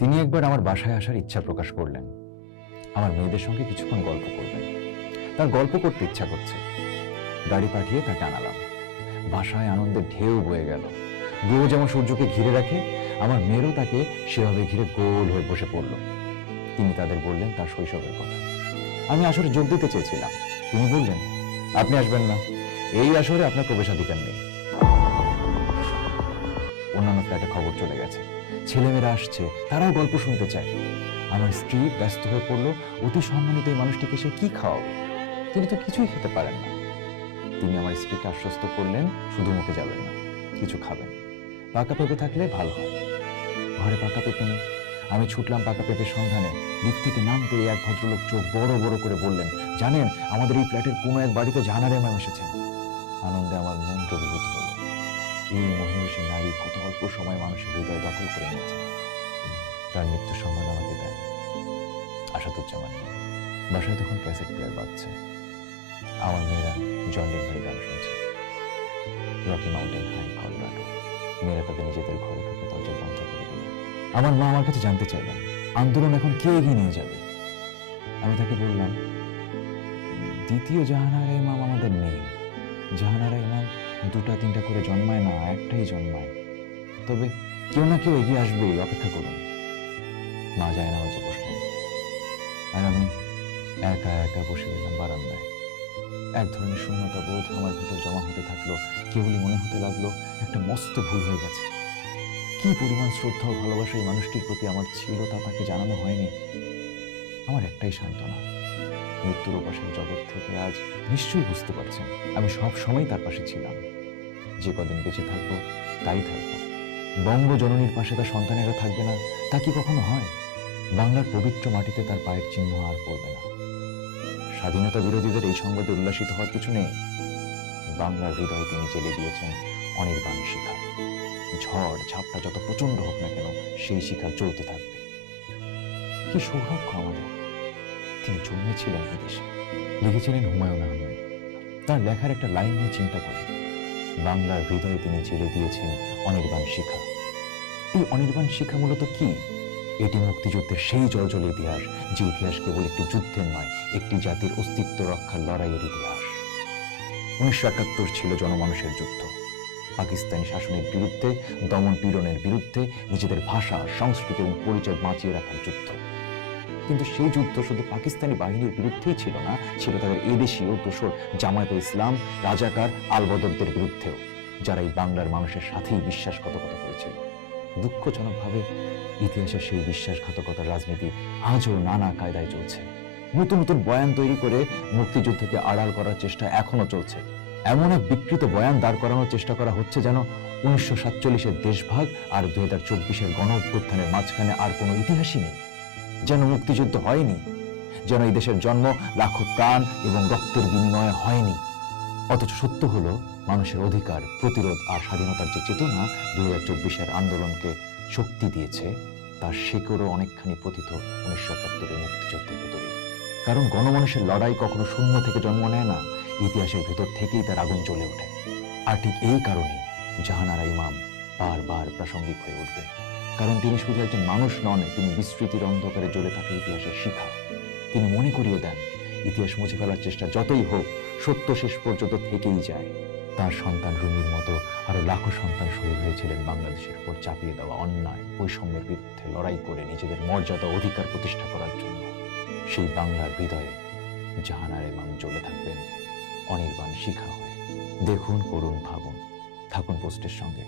তিনি একবার আমার বাসায় আসার ইচ্ছা প্রকাশ করলেন। আমার মেয়েদের সঙ্গে কিছুক্ষণ গল্প করবেন। তার গল্প করতে ইচ্ছা করছে। গাড়ি পাঠিয়ে তাকে আনালাম। বাসায় আনন্দের ঢেউ বয়ে গেল। গ্রহ যেমন সূর্যকে ঘিরে রাখে, আমার মেয়েরও তাকে সেভাবে ঘিরে গোল হয়ে বসে পড়ল। তিনি তাদের বললেন তার শৈশবের কথা। আমি আসরে যোগ দিতে চেয়েছিলাম। তিনি বললেন, আপনি আসবেন না, এই আসরে আপনার প্রবেশাধিকার নেই। অন্যান্য ফ্ল্যাটে খবর চলে গেছে, ছেলেমেয়েরা আসছে, তারাও গল্প শুনতে চায়। আমার স্ত্রী ব্যস্ত হয়ে পড়লো, অতি সম্মানিত এই মানুষটিকে সে কি খাওয়াবে? তিনি তো কিছুই খেতে পারেন না। তিনি আমার স্ত্রীকে আশ্বস্ত করলেন, শুধু মুখে যাবেন না, কিছু খাবেন। পাকা পেঁপে থাকলে ভালো হয়। ঘরে পাকা পেঁপে নেই। আমি ছুটলাম পাকা পেঁপের সন্ধানে। লিফট থেকে নামতে এক ভদ্রলোক চোখ বড় বড় করে বললেন, জানেন আমাদের এই ফ্ল্যাটের কোনো এক বাড়িতে জাহানারা ইমাম এসেছেন। আনন্দে আমার মন দ্রবীভূত হলো। এই মহিষী নারী কত অল্প সময় মানুষের হৃদয় দখল করে নিয়েছে। তার মৃত্যু সংবাদ আমাকে দেয় আসাদুজ্জামান। বাসায় তখন ক্যাসেট প্লেয়ার বাজছে। আমার মেয়েরা জন ডেনভারের গান শুনছে। Rocky Mountain high, Colorado. মেয়েরা তাদের নিজেদের ঘরে ঢুকে দরজা বন্ধ করে দিল। আমার মা আমার কাছে জানতে চাইলেন, আন্দোলন এখন কে এগিয়ে নিয়ে যাবে? আমি তাকে বললাম, দ্বিতীয় জাহানারা ইমাম আমাদের নেই। জাহানারা ইমাম দুটা তিনটা করে জন্মায় না, একটাই জন্মায়। তবে কেউ না কেউ এগিয়ে আসবে, অপেক্ষা করুন। মা যায় না হয়েছে বসলেন, আর আমি একা একা বসে রইলাম বারান্দায়। এক ধরনের শূন্যতা বোধ আমার ভেতর জমা হতে থাকলো। কেবলই মনে হতে লাগলো একটা মস্ত ভুল হয়ে গেছে। কি পরিমাণ শ্রদ্ধা ও ভালোবাসা এই মানুষটির প্রতি আমার ছিল তা তাকে জানানো হয়নি। আমার একটাই সান্ত্বনা, মৃত্যুর উপাসের জগৎ থেকে আজ নিশ্চয়ই বুঝতে পারছেন আমি সব সময় তার পাশে ছিলাম। যে কদিন বেঁচে থাকবো তাই থাকবো। বঙ্গজননীর পাশে তার সন্তানেরা থাকবে না, তা কি কখনো হয়? বাংলার পবিত্র মাটিতে তার পায়ের চিহ্ন আর পড়বে না। স্বাধীনতা বিরোধীদের এই সংবাদে উল্লাসিত হওয়ার কিছু নেই। বাংলার হৃদয়ে তিনি জেলে দিয়েছেন অনির্বাণ শিখা। ঝড় ঝাপটা যত প্রচন্ড হোক না কেন, সেই শিখা জ্বলতে থাকবে। কি সৌভাগ্য আমাদের, তিনি জন্মেছিলেন এই দেশে। লিখেছিলেন হুমায়ুন আহমেদ। তার লেখার একটা লাইন নিয়ে চিন্তা করে, বাংলার হৃদয়ে তিনি জেলে দিয়েছেন অনির্বাণ শিখা। এই অনির্বাণ শিখা মূলত কি? এটি মুক্তিযুদ্ধের সেই জলজলে ইতিহাস, যে ইতিহাস কেবল একটি যুদ্ধের নয়, একটি জাতির অস্তিত্ব রক্ষার লড়াইয়ের ইতিহাস। 1971 ছিল জনমানুষের যুদ্ধ। পাকিস্তানি শাসনের বিরুদ্ধে, দমন পীড়নের বিরুদ্ধে, নিজেদের ভাষা, সংস্কৃতি এবং পরিচয় বাঁচিয়ে রাখার যুদ্ধ। কিন্তু সেই যুদ্ধ শুধু পাকিস্তানি বাহিনীর বিরুদ্ধেই ছিল না, ছিল তাদের এদেশীয় দোসর জামায়াতে ইসলাম, রাজাকার, আলবদরদের বিরুদ্ধেও, যারা এই বাংলার মানুষের সাথেই বিশ্বাসঘাতকতা করেছিল। দুঃখজনকভাবে ইতিহাসের সেই বিশ্বাসঘাতকতার রাজনীতি আজও নানা কায়দায় চলছে। নতুন নতুন বয়ান তৈরি করে মুক্তিযুদ্ধকে আড়াল করার চেষ্টা এখনো চলছে। এমন এক বিকৃত বয়ান দাঁড় করানোর চেষ্টা করা হচ্ছে যেন 1947-এর দেশভাগ আর 2024-এর গণ অভ্যুত্থানের মাঝখানে আর কোনো ইতিহাসই নেই, যেন মুক্তিযুদ্ধ হয়নি, যেন এই দেশের জন্ম লাখো প্রাণ এবং রক্তের বিনিময়ে হয়নি। অথচ সত্য হলো, মানুষের অধিকার, প্রতিরোধ আর স্বাধীনতার যে চেতনা 2024-এর আন্দোলনকে শক্তি দিয়েছে, তার শিকড়ও অনেকখানি পতিত 1971-এর মুক্তিযুদ্ধের ভেতরে। কারণ গণমানুষের লড়াই কখনো শূন্য থেকে জন্ম নেয় না, ইতিহাসের ভেতর থেকেই তার আগুন জ্বলে ওঠে। আর ঠিক এই কারণে জাহানারা ইমাম বারবার প্রাসঙ্গিক হয়ে উঠবে। কারণ তিনি শুধু একজন মানুষ নন, তিনি বিস্মৃতির অন্ধকারে জ্বলে থাকা ইতিহাসের শিখা। তিনি মনে করিয়ে দেন, ইতিহাস মুছে ফেলার চেষ্টা যতই হোক, সত্য শেষ পর্যন্ত থেকেই যায়। তার সন্তান রুমির মতো আরো লাখো সন্তান শহীদ হয়েছিলেন বাংলাদেশের উপর চাপিয়ে দেওয়া অন্যায়, বৈষম্যের বিরুদ্ধে লড়াই করে নিজেদের মর্যাদা অধিকার প্রতিষ্ঠা করার জন্য। সেই বাংলার হৃদয়ে জাহানারা ইমাম জ্বলে থাকবেন অনির্বাণ শিখা হয়ে। দেখুন, করুন, ভাবুন, থাকুন পোস্টের সঙ্গে।